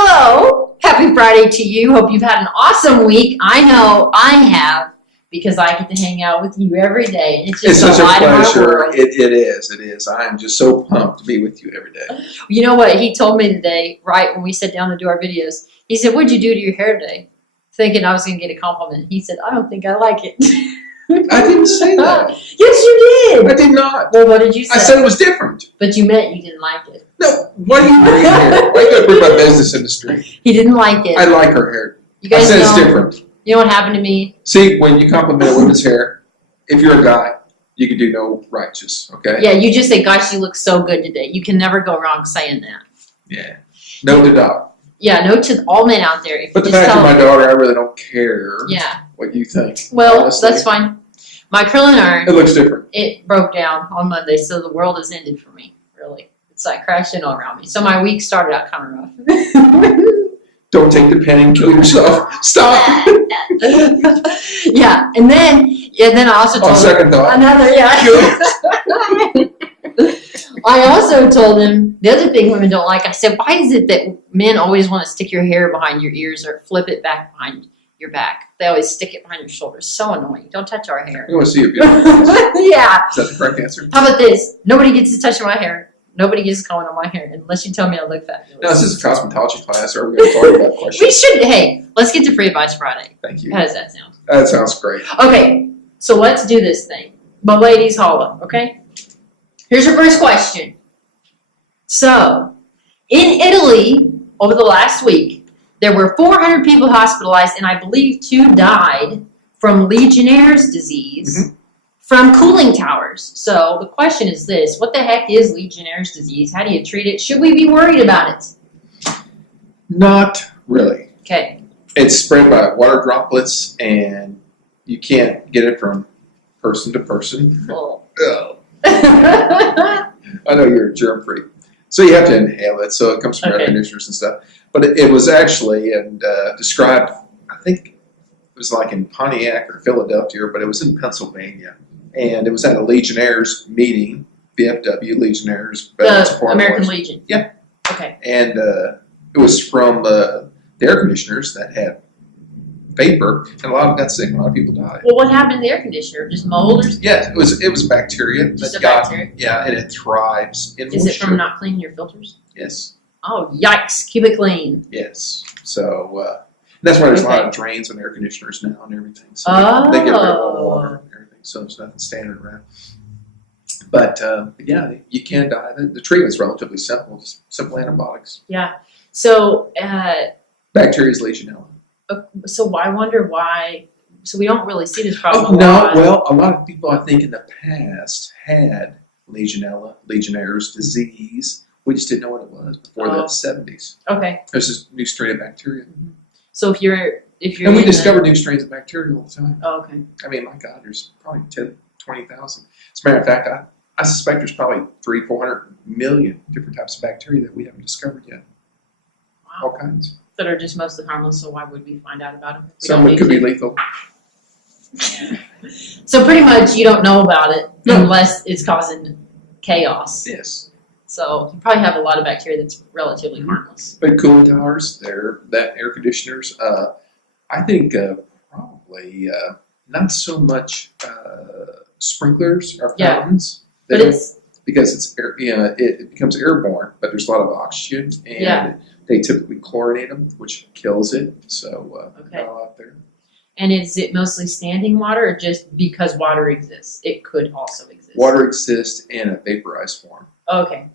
Hello, happy Friday to you. Hope you've had an awesome week. I know I have because I get to hang out with you every day. It's just such a pleasure. It is. I am just so pumped to be with you every day. You know what he told me today, right when we sat down to do our videos? He said, "What'd you do to your hair today?" Thinking I was going to get a compliment. He said, "I don't think I like it." I didn't say that. Yes, you did. I did not. Well, what did you say? I said it was different. But you meant you didn't like it. No, why are you bringing here? Why are you going to bring my business industry? He didn't like it. I like her hair. You guys I said know, it's different. You know what happened to me? See, when you compliment a woman's hair, if you're a guy, you can do no righteous, okay? Yeah, you just say, "Gosh, you look so good today." You can never go wrong saying that. Yeah. No to dog. Yeah, no to all men out there. If But the you just fact of tell my daughter, I really don't care what you think. Well, honestly. that's fine. My curling iron, It looks different. it broke down on Monday, so the world has ended for me, really. It's like crashed in all around me. So my week started out kind of rough. Don't take the pen and kill yourself. Stop. Yeah, and then I also told On second thought. another, I also told him the other thing women don't like. I said, "Why is it that men always want to stick your hair behind your ears or flip it back behind your back? They always stick it behind your shoulders. So annoying. Don't touch our hair." I want to see your beautiful face. Yeah. Is that the correct answer? How about this? Nobody gets to touch my hair. Nobody gets to comment on my hair unless you tell me I look fabulous. No, this is a cosmetology class. Are we going to talk about questions? We should. Hey, let's get to Free Advice Friday. Thank you. How does that sound? That sounds great. Okay, so let's do this thing. But ladies, holla, okay? Here's your first question. So, in Italy, over the last week, there were 400 people hospitalized, and I believe 2 died from Legionnaires' disease from cooling towers. So, the question is this. What the heck is Legionnaires' disease? How do you treat it? Should we be worried about it? Not really. Okay. It's spread by water droplets, and you can't get it from person to person. Oh. I know you're germ-free. So you have to inhale it, so it comes from air conditioners and stuff. But it was actually described, I think it was like in Pontiac or Philadelphia, but it was in Pennsylvania. And it was at a Legionnaires meeting, VFW, Legionnaires. The American Legion. Yeah. Okay. And it was from the air conditioners that had vapor, and a lot of them got sick. A lot of people died. Well, what happened to the air conditioner? Just mold or something? Yeah, it was bacteria. Just that a bacteria? Yeah, and it thrives in Is moisture. it from not cleaning your filters? Yes. Oh, yikes. Keep it clean. Yes. So that's why there's a lot of drains on air conditioners now and everything. So they get rid of all the water and everything. So there's nothing standing around. But yeah, you can die. The treatment's relatively simple. Just simple antibiotics. Yeah. So, Bacteria is Legionella. so I wonder why. So we don't really see this problem. Oh, no. Well, a lot of people, I think, in the past had Legionella, Legionnaire's disease. We just didn't know what it was before the 70s. Okay. There's this new strain of bacteria. So if you're And we discover new strains of bacteria all the time. Oh, okay. I mean, my God, there's probably 10, 20,000. As a matter of fact, I suspect there's probably 300-400 million different types of bacteria that we haven't discovered yet. Wow. All kinds. That are just mostly harmless, so why would we find out about them? Some of it could be lethal. So pretty much you don't know about it unless it's causing chaos. Yes. So you probably have a lot of bacteria that's relatively harmless. But cooling towers, that air conditioners, I think probably not so much sprinklers or fountains. But it's because it's air, it becomes airborne, but there's a lot of oxygen, and they typically chlorinate them, which kills it. So not out there. And is it mostly standing water, or just because water exists? It could also exist. Water exists in a vaporized form. Okay.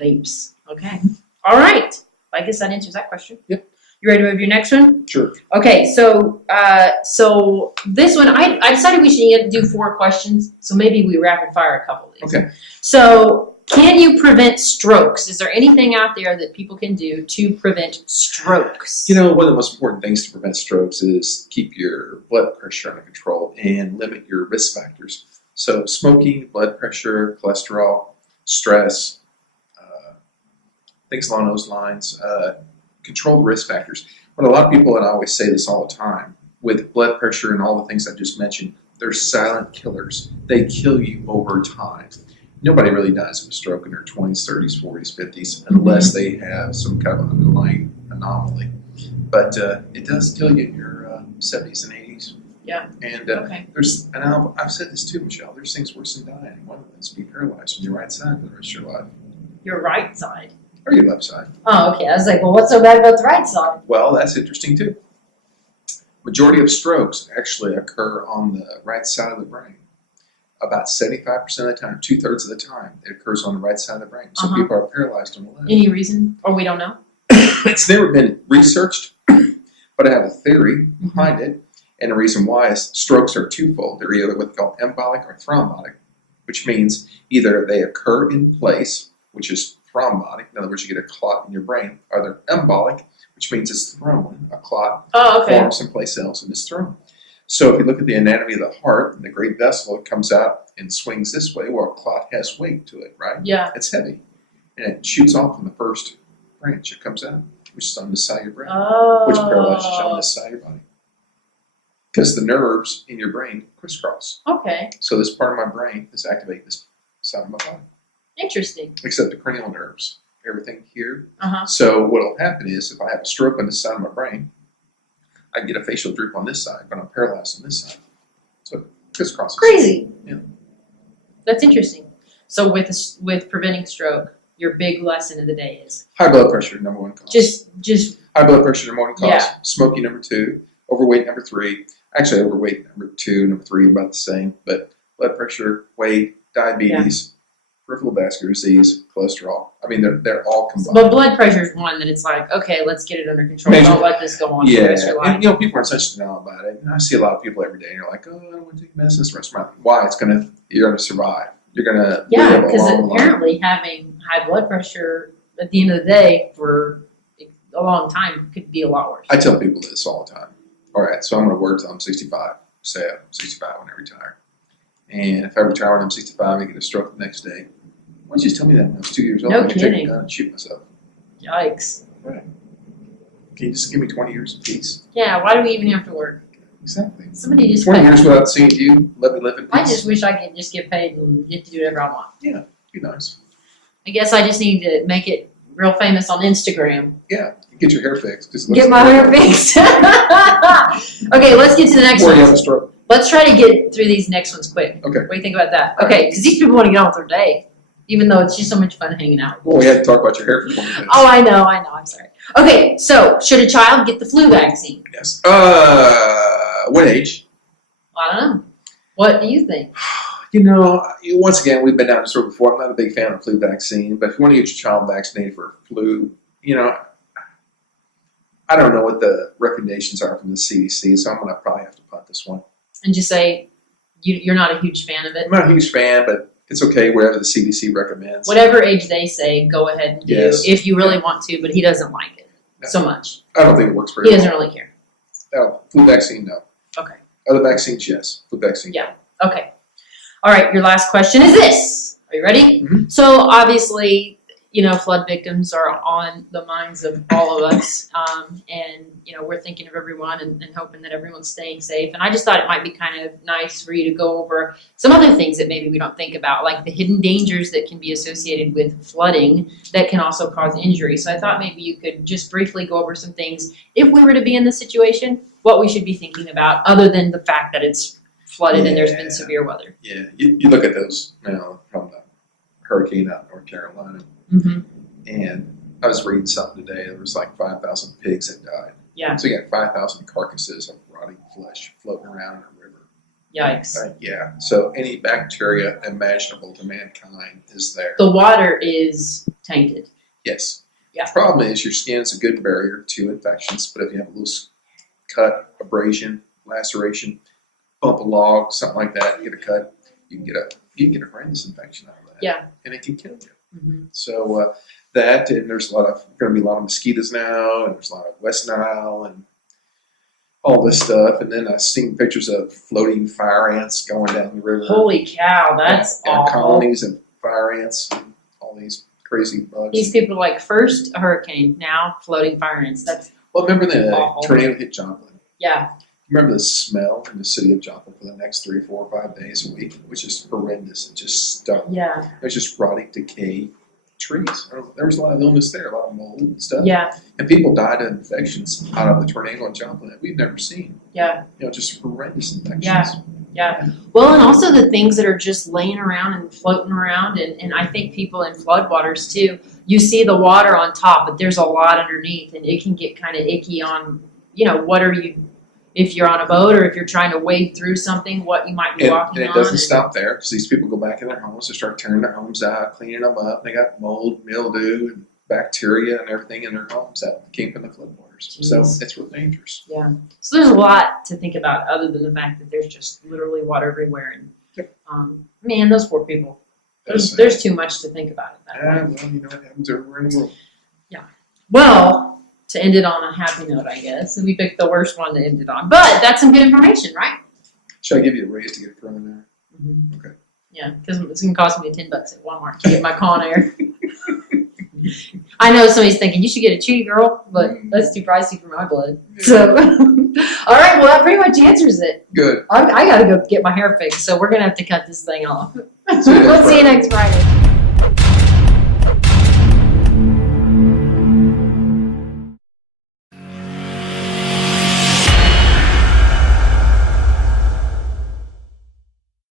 Vapes. Okay. All right. I guess that answers that question. Yep. You ready to move your next one? Sure. Okay. So this one, I decided we should do 4 questions. So maybe we rapid fire a couple of these. Okay. So can you prevent strokes? Is there anything out there that people can do to prevent strokes? You know, one of the most important things to prevent strokes is keep your blood pressure under control and limit your risk factors. So smoking, blood pressure, cholesterol, stress, things along those lines. Control the risk factors. But a lot of people, and I always say this all the time, with blood pressure and all the things I just mentioned, they're silent killers. They kill you over time. nobody really dies of a stroke in their 20s, 30s, 40s, 50s, unless they have some kind of underlying anomaly. But it does kill you in your 70s and 80s. Yeah. And I've said this too, Michelle. There's things worse than dying. One of them is being paralyzed on your right side for the rest of your life, Your right side. or your left side. Oh, okay. I was like, well, what's so bad about the right side? Well, that's interesting too. Majority of strokes actually occur on the right side of the brain. About 75% of the time, 2/3 of the time, it occurs on the right side of the brain. So people are paralyzed on the left. Any reason? Or we don't know? It's never been researched, but I have a theory behind it. And the reason why is strokes are twofold. They're either what's called embolic or thrombotic, which means either they occur in place, which is thrombotic, in other words, you get a clot in your brain, or they're embolic, which means it's thrown. A clot forms someplace else and is thrown. So if you look at the anatomy of the heart, the great vessel, it comes out and swings this way. Well, a clot has weight to it, right? Yeah. It's heavy. And it shoots off from the first branch. It comes out, which is on the side of your brain, which paralyzes you on this side of your body. Because the nerves in your brain crisscross. Okay. So this part of my brain is activating this side of my body. Interesting. Except the cranial nerves, everything here. Uh-huh. So what will happen is if I have a stroke on this side of my brain, I get a facial droop on this side, but I'm paralyzed on this side. So it crisscrosses. Crazy. Yeah. That's interesting. So with preventing stroke, your big lesson of the day is? High blood pressure, number one cause. Just High blood pressure, number one cause. Yeah. Smoking, number two. Overweight, number three. Actually, overweight, number two, number three, about the same. But blood pressure, weight, diabetes, peripheral vascular disease, cholesterol. I mean, they're all combined. But blood pressure is one that it's like, okay, let's get it under control. Don't let this go on for the rest of your life. And, people are such denial about it. And I see a lot of people every day, and you're like, oh, I don't want to take medicine for the rest of my life. Why? You're going to survive. You're going to live a because long apparently having high blood pressure at the end of the day for a long time could be a lot worse. I tell people this all the time. All right, so I'm going to work till I'm 65. Say I'm 65 when I retire. And if I retire when I'm 65 and get a stroke the next day, why don't you just tell me that when I was 2 years old? No I could kidding. take a gun and shoot myself. Yikes. Right. Can you just give me 20 years of peace? Yeah, why do we even have to work? Exactly. Somebody just 20 years without seeing you, let me live in peace. I just wish I could just get paid and get to do whatever I want. Yeah, be nice. I guess I just need to make it real famous on Instagram. Yeah, get your hair fixed. Get my hair fixed. Okay, let's get to the next Before you have a one. stroke. Let's try to get through these next ones quick. Okay. What do you think about that? Okay, because these people want to get on with their day, even though it's just so much fun hanging out. Well, we had to talk about your hair for 20 minutes. Oh, I know, I'm sorry. Okay, so should a child get the flu vaccine? Yes. What age? I don't know. What do you think? Once again, we've been down this road before. I'm not a big fan of flu vaccine, but if you want to get your child vaccinated for flu, I don't know what the recommendations are from the CDC, so I'm going to probably have to punt this one. And just say you're not a huge fan of it? I'm not a huge fan, but it's okay, whatever the CDC recommends. Whatever age they say, go ahead and do if you really want to, but he doesn't like it so much. I don't think it works very He well. doesn't really care. No, flu vaccine, no. Okay. Other vaccines, yes. Flu vaccine. Yeah. Okay. All right, your last question is this. Are you ready? Mm-hmm. So obviously, flood victims are on the minds of all of us. And we're thinking of everyone and hoping that everyone's staying safe. And I just thought it might be kind of nice for you to go over some other things that maybe we don't think about, like the hidden dangers that can be associated with flooding that can also cause injury. So I thought maybe you could just briefly go over some things, if we were to be in this situation, what we should be thinking about, other than the fact that it's flooded and there's been severe weather. Yeah, you look at those now from the hurricane out in North Carolina, and I was reading something today. There was like 5,000 pigs that died. Yeah. So you got 5,000 carcasses of rotting flesh floating around in a river. Yikes. Right? Yeah. So any bacteria imaginable to mankind is there. The water is tainted. Yes. Yeah. The problem is your skin is a good barrier to infections, but if you have a loose cut, abrasion, laceration, bump a log, something like that, you get a cut, you can get a horrendous infection out of that. Yeah. And it can kill you. Mm-hmm. So that, and there's going to be a lot of mosquitoes now, and there's a lot of West Nile and all this stuff. And then I've seen pictures of floating fire ants going down the river. Holy cow, that's awful. Colonies of fire ants, and all these crazy bugs. These people are like, first a hurricane, now floating fire ants. That's Well, remember the awful. tornado hit Joplin? Yeah. Remember the smell in the city of Joplin for the next 3, 4, 5 days a week? It was just horrendous. It just stunk. Yeah. It was just rotting, decayed trees. There was a lot of illness there, a lot of mold and stuff. Yeah. And people died of infections out of the tornado in Joplin that we've never seen. Yeah. Just horrendous infections. Yeah. Yeah. Well, and also the things that are just laying around and floating around, and I think people in floodwaters too, you see the water on top, but there's a lot underneath, and it can get kind of icky on, what are you, if you're on a boat or if you're trying to wade through something, what you might be walking and on. it doesn't stop there, because these people go back in their homes and start tearing their homes out, cleaning them up. They got mold, mildew, and bacteria and everything in their homes that came from the floodwaters. So it's real dangerous. Yeah. So there's a lot to think about other than the fact that there's just literally water everywhere. And man, those poor people. There's too much to think about at that point. Well, it happens everywhere in the world. Yeah. Well, to end it on a happy note, I guess. We picked the worst one to end it on. But that's some good information, right? Should I give you a raise to get a Corona? Mm-hmm. Okay. Yeah, because it's going to cost me $10 at Walmart to get my Con Air. I know somebody's thinking, you should get a Chewy Girl, but that's too pricey for my blood. So, all right, well, that pretty much answers it. Good. I got to go get my hair fixed, so we're going to have to cut this thing off. See you next We'll see you next Friday.